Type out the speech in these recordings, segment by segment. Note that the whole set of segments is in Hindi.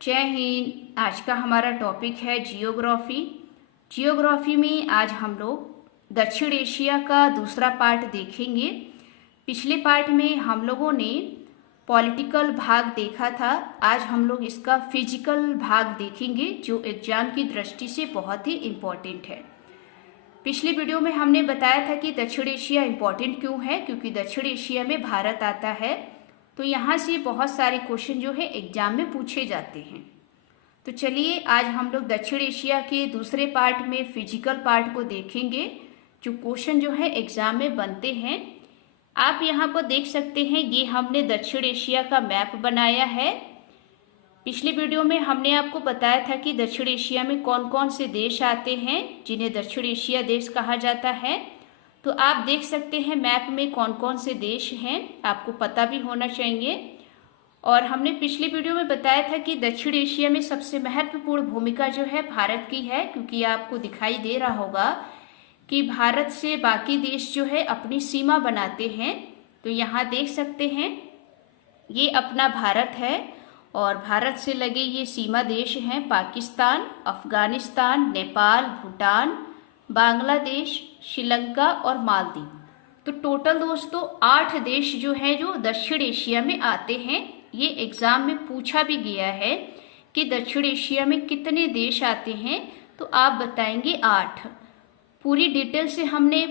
जय हिंद। आज का हमारा टॉपिक है जियोग्राफी। जियोग्राफी में आज हम लोग दक्षिण एशिया का दूसरा पार्ट देखेंगे। पिछले पार्ट में हम लोगों ने पॉलिटिकल भाग देखा था। आज हम लोग इसका फिजिकल भाग देखेंगे जो एग्जाम की दृष्टि से बहुत ही इम्पोर्टेंट है। पिछले वीडियो में हमने बताया था कि दक्षिण एशिया इम्पोर्टेंट क्यों है, क्योंकि दक्षिण एशिया में भारत आता है। तो यहाँ से बहुत सारे क्वेश्चन जो है एग्जाम में पूछे जाते हैं। तो चलिए आज हम लोग दक्षिण एशिया के दूसरे पार्ट में फिजिकल पार्ट को देखेंगे, जो क्वेश्चन जो है एग्जाम में बनते हैं। आप यहाँ पर देख सकते हैं, ये हमने दक्षिण एशिया का मैप बनाया है। पिछले वीडियो में हमने आपको बताया था कि दक्षिण एशिया में कौन कौन से देश आते हैं जिन्हें दक्षिण एशिया देश कहा जाता है। तो आप देख सकते हैं मैप में कौन कौन से देश हैं, आपको पता भी होना चाहिए। और हमने पिछले वीडियो में बताया था कि दक्षिण एशिया में सबसे महत्वपूर्ण भूमिका जो है भारत की है, क्योंकि आपको दिखाई दे रहा होगा कि भारत से बाकी देश जो है अपनी सीमा बनाते हैं। तो यहाँ देख सकते हैं ये अपना भारत है और भारत से लगे ये सीमा देश हैं पाकिस्तान, अफगानिस्तान, नेपाल, भूटान, बांग्लादेश, श्रीलंका और मालदीव। तो टोटल दोस्तों 8 देश जो हैं जो दक्षिण एशिया में आते हैं। ये एग्जाम में पूछा भी गया है कि दक्षिण एशिया में कितने देश आते हैं, तो आप बताएंगे 8। पूरी डिटेल से हमने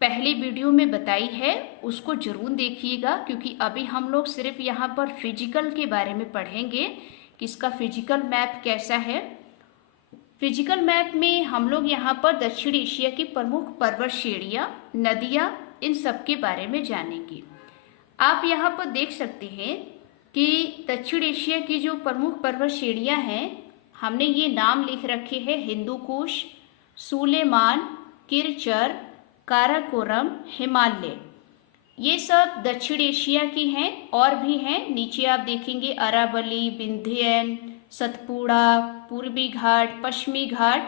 पहले वीडियो में बताई है, उसको जरूर देखिएगा, क्योंकि अभी हम लोग सिर्फ यहाँ पर फिजिकल के बारे में पढ़ेंगे कि इसका फिजिकल मैप कैसा है। फिजिकल मैप में हम लोग यहाँ पर दक्षिण एशिया की प्रमुख पर्वत श्रेणियाँ, नदियाँ, इन सब के बारे में जानेंगे। आप यहाँ पर देख सकते हैं कि दक्षिण एशिया की जो प्रमुख पर्वत श्रेणियाँ हैं, हमने ये नाम लिख रखे हैं: हिंदू कुश, सुलेमान, किरचर, काराकोरम, हिमालय। ये सब दक्षिण एशिया की हैं। और भी हैं, नीचे आप देखेंगे अरावली, विंध्यन, सतपुड़ा, पूर्वी घाट, पश्चिमी घाट।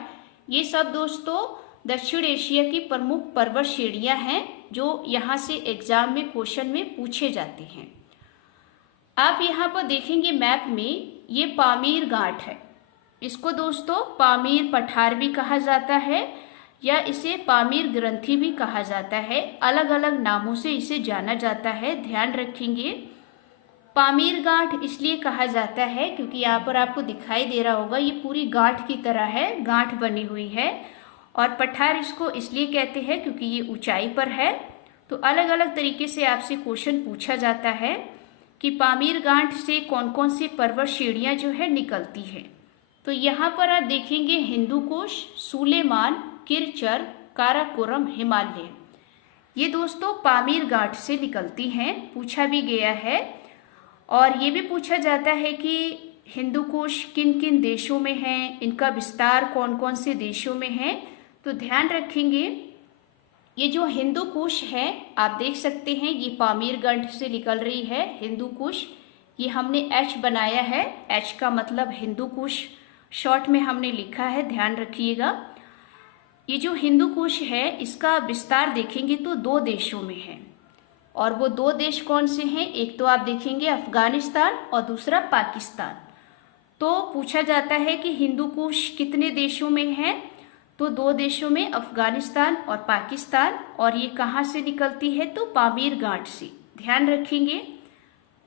ये सब दोस्तों दक्षिण एशिया की प्रमुख पर्वत श्रेणियाँ हैं जो यहाँ से एग्जाम में क्वेश्चन में पूछे जाते हैं। आप यहाँ पर देखेंगे मैप में ये पामीर घाट है। इसको दोस्तों पामीर पठार भी कहा जाता है या इसे पामीर ग्रंथि भी कहा जाता है। अलग अलग नामों से इसे जाना जाता है, ध्यान रखेंगे। पामीर गांठ इसलिए कहा जाता है क्योंकि यहाँ पर आपको दिखाई दे रहा होगा ये पूरी गांठ की तरह है, गांठ बनी हुई है। और पठार इसको इसलिए कहते हैं क्योंकि ये ऊंचाई पर है। तो अलग अलग तरीके से आपसे क्वेश्चन पूछा जाता है कि पामीर गांठ से कौन कौन सी पर्वत श्रेणियाँ जो है निकलती है। तो यहाँ पर आप देखेंगे हिंदू कुश, सुलेमान, किरचर, काराकोरम, हिमालय। ये दोस्तों पामीर घाट से निकलती हैं, पूछा भी गया है। और ये भी पूछा जाता है कि हिंदू कुश किन किन देशों में है, इनका विस्तार कौन कौन से देशों में है। तो ध्यान रखेंगे ये जो हिंदू कुश है, आप देख सकते हैं ये पामीर घाट से निकल रही है हिंदू कुश। ये हमने एच बनाया है, एच का मतलब हिंदू कुश शॉर्ट में हमने लिखा है, ध्यान रखिएगा। ये जो हिंदू कुश है इसका विस्तार देखेंगे तो 2 देशों में है। और वो 2 देश कौन से हैं, एक तो आप देखेंगे अफगानिस्तान और दूसरा पाकिस्तान। तो पूछा जाता है कि हिंदू कुश कितने देशों में है, तो 2 देशों में, अफगानिस्तान और पाकिस्तान। और ये कहाँ से निकलती है, तो पामीर घाट से, ध्यान रखेंगे।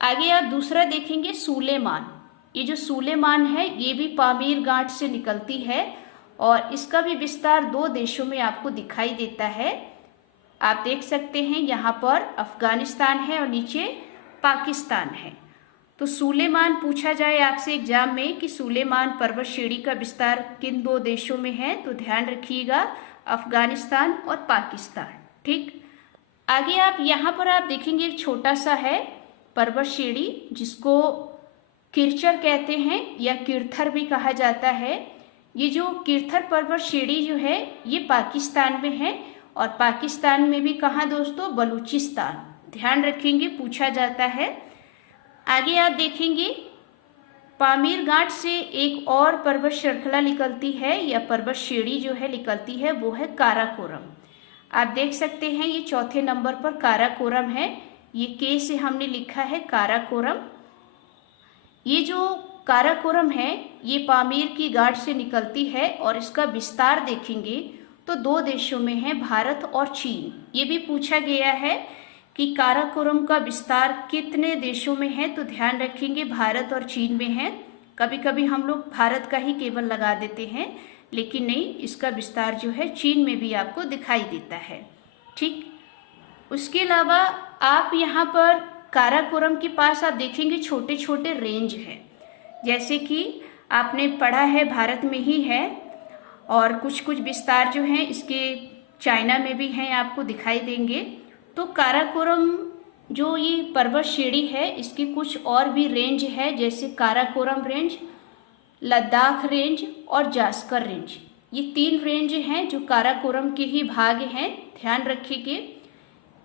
आगे आप दूसरा देखेंगे सुलेमान। ये जो सुलेमान है ये भी पामीर घाट से निकलती है और इसका भी विस्तार 2 देशों में आपको दिखाई देता है। आप देख सकते हैं यहाँ पर अफगानिस्तान है और नीचे पाकिस्तान है। तो सुलेमान पूछा जाए आपसे एग्जाम में कि सुलेमान पर्वत श्रेणी का विस्तार किन 2 देशों में है, तो ध्यान रखिएगा अफगानिस्तान और पाकिस्तान। ठीक, आगे आप यहाँ पर आप देखेंगे एक छोटा सा है पर्वत श्रेणी जिसको किरचर कहते हैं या किरथर भी कहा जाता है। ये जो किरथर पर्वत श्रेणी जो है ये पाकिस्तान में है और पाकिस्तान में भी कहाँ दोस्तों, बलूचिस्तान। ध्यान रखेंगे, पूछा जाता है। आगे आप देखेंगे पामीर घाट से एक और पर्वत श्रृंखला निकलती है या पर्वत श्रेणी जो है निकलती है, वो है काराकोरम। आप देख सकते हैं ये 4थे नंबर पर काराकोरम है। ये के से हमने लिखा है काराकोरम। ये जो काराकोरम है ये पामीर की घाट से निकलती है और इसका विस्तार देखेंगे तो दो देशों में है, भारत और चीन। ये भी पूछा गया है कि काराकोरम का विस्तार कितने देशों में है, तो ध्यान रखेंगे भारत और चीन में है। कभी कभी हम लोग भारत का ही केवल लगा देते हैं, लेकिन नहीं, इसका विस्तार जो है चीन में भी आपको दिखाई देता है। ठीक, उसके अलावा आप यहाँ पर काराकोरम के पास आप देखेंगे छोटे छोटे रेंज हैं, जैसे कि आपने पढ़ा है भारत में ही है, और कुछ कुछ विस्तार जो हैं इसके चाइना में भी हैं, आपको दिखाई देंगे। तो काराकोरम जो ये पर्वत श्रेणी है इसकी कुछ और भी रेंज है, जैसे काराकोरम रेंज, लद्दाख रेंज और जास्कर रेंज। ये 3 रेंज हैं जो काराकोरम के ही भाग हैं, ध्यान रखिए।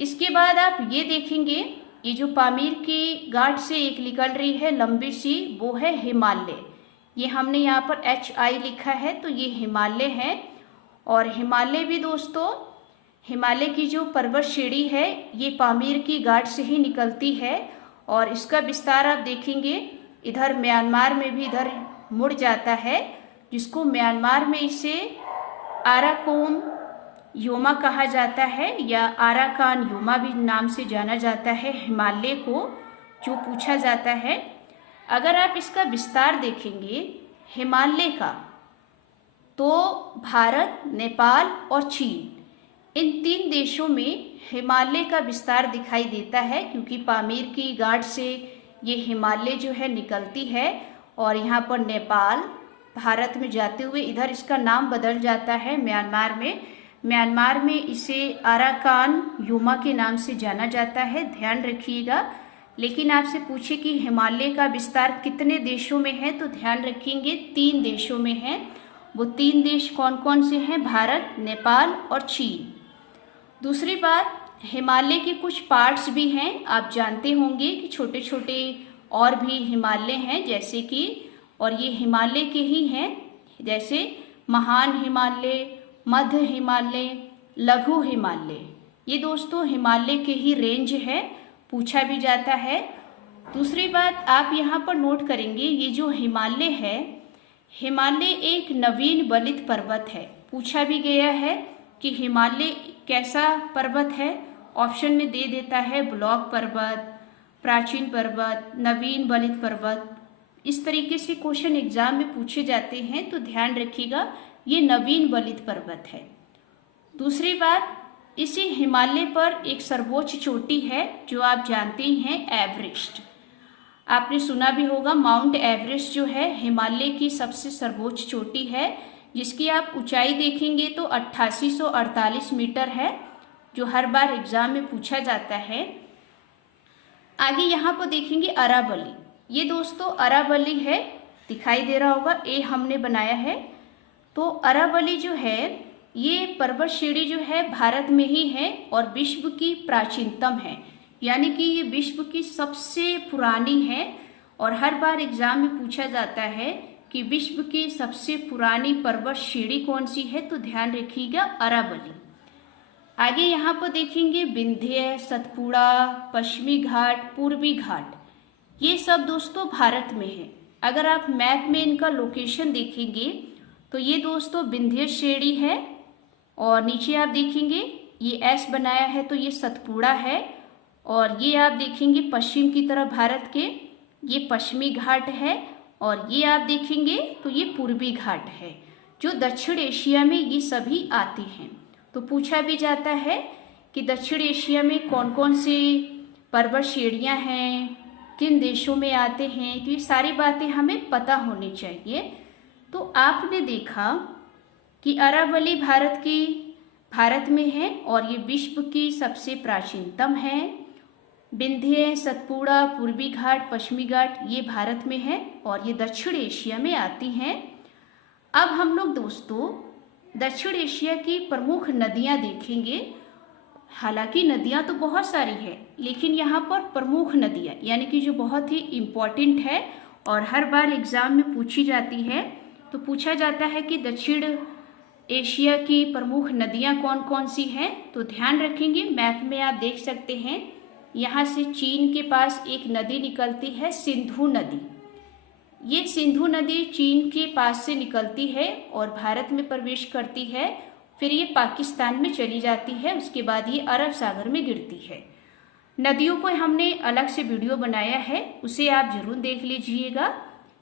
इसके बाद आप ये देखेंगे, ये जो पामीर की घाट से एक निकल रही है लंबी सी, वो है हिमालय। ये हमने यहाँ पर HI लिखा है, तो ये हिमालय है। और हिमालय भी दोस्तों, हिमालय की जो पर्वत श्रेणी है ये पामीर की घाट से ही निकलती है, और इसका विस्तार आप देखेंगे इधर म्यांमार में भी इधर मुड़ जाता है, जिसको म्यांमार में इसे आराकोन योमा कहा जाता है, या आराकान योमा भी नाम से जाना जाता है हिमालय को जो पूछा जाता है। अगर आप इसका विस्तार देखेंगे हिमालय का, तो भारत, नेपाल और चीन, इन 3 देशों में हिमालय का विस्तार दिखाई देता है, क्योंकि पामीर की घाट से ये हिमालय जो है निकलती है, और यहाँ पर नेपाल भारत में जाते हुए इधर इसका नाम बदल जाता है म्यांमार में। म्यांमार में इसे आराकान योमा के नाम से जाना जाता है, ध्यान रखिएगा। लेकिन आपसे पूछे कि हिमालय का विस्तार कितने देशों में है, तो ध्यान रखेंगे 3 देशों में है। वो 3 देश कौन कौन से हैं? भारत, नेपाल और चीन। दूसरी बात, हिमालय के कुछ पार्ट्स भी हैं, आप जानते होंगे कि छोटे छोटे और भी हिमालय हैं, जैसे कि, और ये हिमालय के ही हैं, जैसे महान हिमालय, मध्य हिमालय, लघु हिमालय। ये दोस्तों हिमालय के ही रेंज है, पूछा भी जाता है। दूसरी बात आप यहाँ पर नोट करेंगे, ये जो हिमालय है, हिमालय एक नवीन बलित पर्वत है। पूछा भी गया है कि हिमालय कैसा पर्वत है, ऑप्शन में दे देता है ब्लॉक पर्वत, प्राचीन पर्वत, नवीन बलित पर्वत। इस तरीके से क्वेश्चन एग्जाम में पूछे जाते हैं, तो ध्यान रखिएगा ये नवीन बलित पर्वत है। दूसरी बात, इसी हिमालय पर एक सर्वोच्च चोटी है जो आप जानते ही हैं, एवरेस्ट। आपने सुना भी होगा, माउंट एवरेस्ट जो है हिमालय की सबसे सर्वोच्च चोटी है, जिसकी आप ऊंचाई देखेंगे तो 8848 मीटर है, जो हर बार एग्जाम में पूछा जाता है। आगे यहाँ पर देखेंगे अरावली। ये दोस्तों अरावली है, दिखाई दे रहा होगा, ए हमने बनाया है। तो अरावली जो है ये पर्वत श्रेणी जो है भारत में ही है और विश्व की प्राचीनतम है, यानी कि ये विश्व की सबसे पुरानी है। और हर बार एग्जाम में पूछा जाता है कि विश्व की सबसे पुरानी पर्वत श्रेणी कौन सी है, तो ध्यान रखिएगा अरावली। आगे यहाँ पर देखेंगे विंध्य, सतपुड़ा, पश्चिमी घाट, पूर्वी घाट, ये सब दोस्तों भारत में है। अगर आप मैप में इनका लोकेशन देखेंगे तो ये दोस्तों विंध्य श्रेणी है, और नीचे आप देखेंगे ये एस बनाया है तो ये सतपुड़ा है, और ये आप देखेंगे पश्चिम की तरफ भारत के ये पश्चिमी घाट है, और ये आप देखेंगे तो ये पूर्वी घाट है, जो दक्षिण एशिया में ये सभी आते हैं। तो पूछा भी जाता है कि दक्षिण एशिया में कौन कौन से पर्वत श्रेणियाँ हैं, किन देशों में आते हैं, तो ये सारी बातें हमें पता होनी चाहिए। तो आपने देखा कि अरावली भारत में है और ये विश्व की सबसे प्राचीनतम है। विंध्य, सतपुड़ा, पूर्वी घाट, पश्चिमी घाट ये भारत में है और ये दक्षिण एशिया में आती हैं। अब हम लोग दोस्तों दक्षिण एशिया की प्रमुख नदियां देखेंगे। हालांकि नदियां तो बहुत सारी है, लेकिन यहाँ पर प्रमुख नदियां यानी कि जो बहुत ही इम्पॉर्टेंट है और हर बार एग्जाम में पूछी जाती है, तो पूछा जाता है कि दक्षिण एशिया की प्रमुख नदियां कौन कौन सी हैं। तो ध्यान रखेंगे, मैप में आप देख सकते हैं, यहाँ से चीन के पास एक नदी निकलती है, सिंधु नदी। ये सिंधु नदी चीन के पास से निकलती है और भारत में प्रवेश करती है, फिर ये पाकिस्तान में चली जाती है, उसके बाद ये अरब सागर में गिरती है। नदियों को हमने अलग से वीडियो बनाया है, उसे आप जरूर देख लीजिएगा।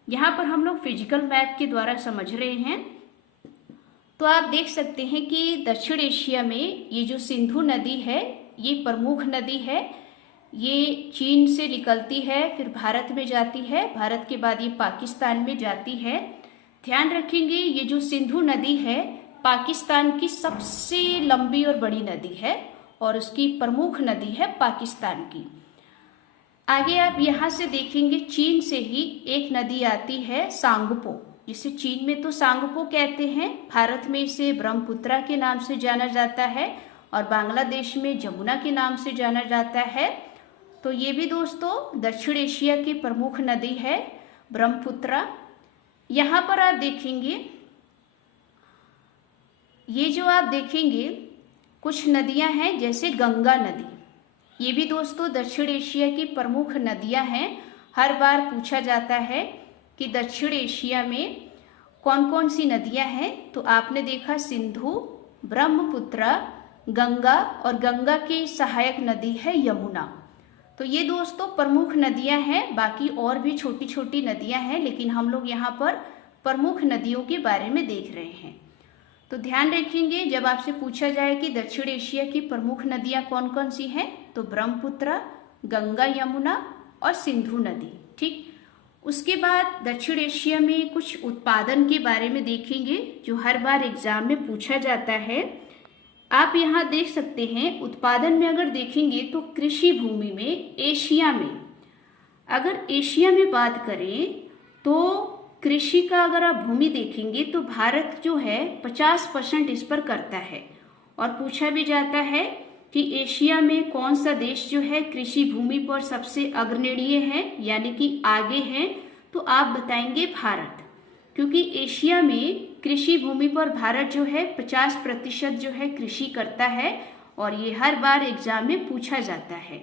यहाँ पर हम लोग फिजिकल मैप के द्वारा समझ रहे हैं। तो आप देख सकते हैं कि दक्षिण एशिया में ये जो सिंधु नदी है ये प्रमुख नदी है। ये चीन से निकलती है, फिर भारत में जाती है, भारत के बाद ये पाकिस्तान में जाती है। ध्यान रखेंगे ये जो सिंधु नदी है पाकिस्तान की सबसे लंबी और बड़ी नदी है और उसकी प्रमुख नदी है पाकिस्तान की। आगे आप यहाँ से देखेंगे चीन से ही एक नदी आती है सांगपो, जिसे चीन में तो सांगपो कहते हैं, भारत में इसे ब्रह्मपुत्रा के नाम से जाना जाता है और बांग्लादेश में जमुना के नाम से जाना जाता है। तो ये भी दोस्तों दक्षिण एशिया की प्रमुख नदी है ब्रह्मपुत्रा। यहाँ पर आप देखेंगे ये जो आप देखेंगे कुछ नदियां हैं, जैसे गंगा नदी, ये भी दोस्तों दक्षिण एशिया की प्रमुख नदियां हैं। हर बार पूछा जाता है कि दक्षिण एशिया में कौन कौन सी नदियां हैं, तो आपने देखा सिंधु, ब्रह्मपुत्रा, गंगा और गंगा की सहायक नदी है यमुना। तो ये दोस्तों प्रमुख नदियां हैं, बाकी और भी छोटी छोटी नदियां हैं, लेकिन हम लोग यहाँ पर प्रमुख नदियों के बारे में देख रहे हैं। तो ध्यान रखेंगे जब आपसे पूछा जाए कि दक्षिण एशिया की प्रमुख नदियां कौन कौन सी हैं, तो ब्रह्मपुत्रा, गंगा, यमुना और सिंधु नदी। ठीक, उसके बाद दक्षिण एशिया में कुछ उत्पादन के बारे में देखेंगे जो हर बार एग्जाम में पूछा जाता है। आप यहाँ देख सकते हैं उत्पादन में अगर देखेंगे तो कृषि भूमि में एशिया में, अगर एशिया में बात करें तो कृषि का अगर आप भूमि देखेंगे तो भारत जो है 50% इस पर करता है। और पूछा भी जाता है कि एशिया में कौन सा देश जो है कृषि भूमि पर सबसे अग्रणीय है, यानी कि आगे है, तो आप बताएंगे भारत, क्योंकि एशिया में कृषि भूमि पर भारत जो है 50% जो है कृषि करता है और ये हर बार एग्जाम में पूछा जाता है।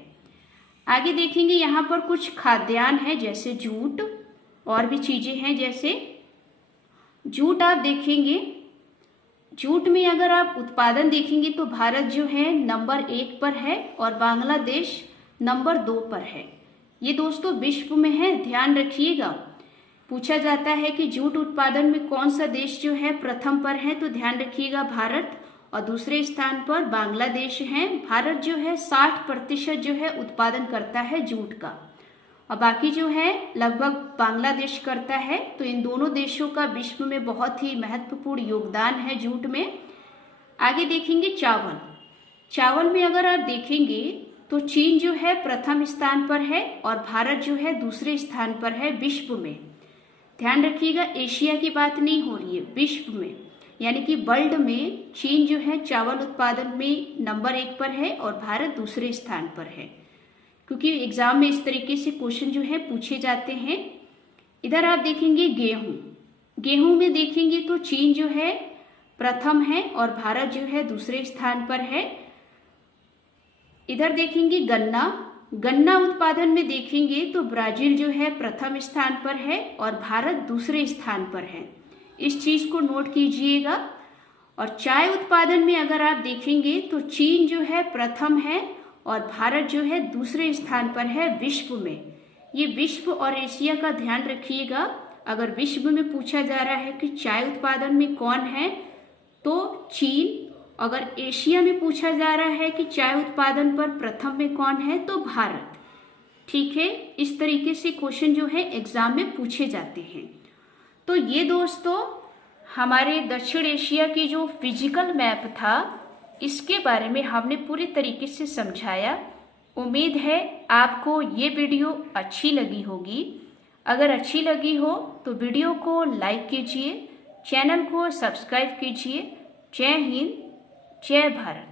आगे देखेंगे यहाँ पर कुछ खाद्यान्न है, जैसे जूट और भी चीजें हैं, जैसे जूट आप देखेंगे, जूट में अगर आप उत्पादन देखेंगे तो भारत जो है नंबर 1 पर है और बांग्लादेश नंबर 2 पर है। ये दोस्तों विश्व में है, ध्यान रखिएगा। पूछा जाता है कि जूट उत्पादन में कौन सा देश जो है प्रथम पर है, तो ध्यान रखिएगा भारत, और दूसरे स्थान पर बांग्लादेश है। भारत जो है 60% जो है उत्पादन करता है जूट का और बाकी जो है लगभग बांग्लादेश करता है। तो इन दोनों देशों का विश्व में बहुत ही महत्वपूर्ण योगदान है जूट में। आगे देखेंगे चावल, चावल में अगर आप देखेंगे तो चीन जो है प्रथम स्थान पर है और भारत जो है दूसरे स्थान पर है विश्व में। ध्यान रखिएगा एशिया की बात नहीं हो रही है, विश्व में, यानी कि वर्ल्ड में चीन जो है चावल उत्पादन में नंबर 1 पर है और भारत दूसरे स्थान पर है, क्योंकि एग्जाम में इस तरीके से क्वेश्चन जो है पूछे जाते हैं। इधर आप देखेंगे गेहूं, गेहूं में देखेंगे तो चीन जो है प्रथम है और भारत जो है दूसरे स्थान पर है। इधर देखेंगे गन्ना, गन्ना उत्पादन में देखेंगे तो ब्राजील जो है प्रथम स्थान पर है और भारत दूसरे स्थान पर है, इस चीज को नोट कीजिएगा। और चाय उत्पादन में अगर आप देखेंगे तो चीन जो है प्रथम है और भारत जो है दूसरे स्थान पर है विश्व में। ये विश्व और एशिया का ध्यान रखिएगा। अगर विश्व में पूछा जा रहा है कि चाय उत्पादन में कौन है तो चीन, अगर एशिया में पूछा जा रहा है कि चाय उत्पादन पर प्रथम में कौन है तो भारत। ठीक है, इस तरीके से क्वेश्चन जो है एग्जाम में पूछे जाते हैं। तो ये दोस्तों हमारे दक्षिण एशिया की जो फिजिकल मैप था इसके बारे में हमने पूरी तरीके से समझाया। उम्मीद है आपको ये वीडियो अच्छी लगी होगी। अगर अच्छी लगी हो तो वीडियो को लाइक कीजिए, चैनल को सब्सक्राइब कीजिए। जय हिंद, जय भारत।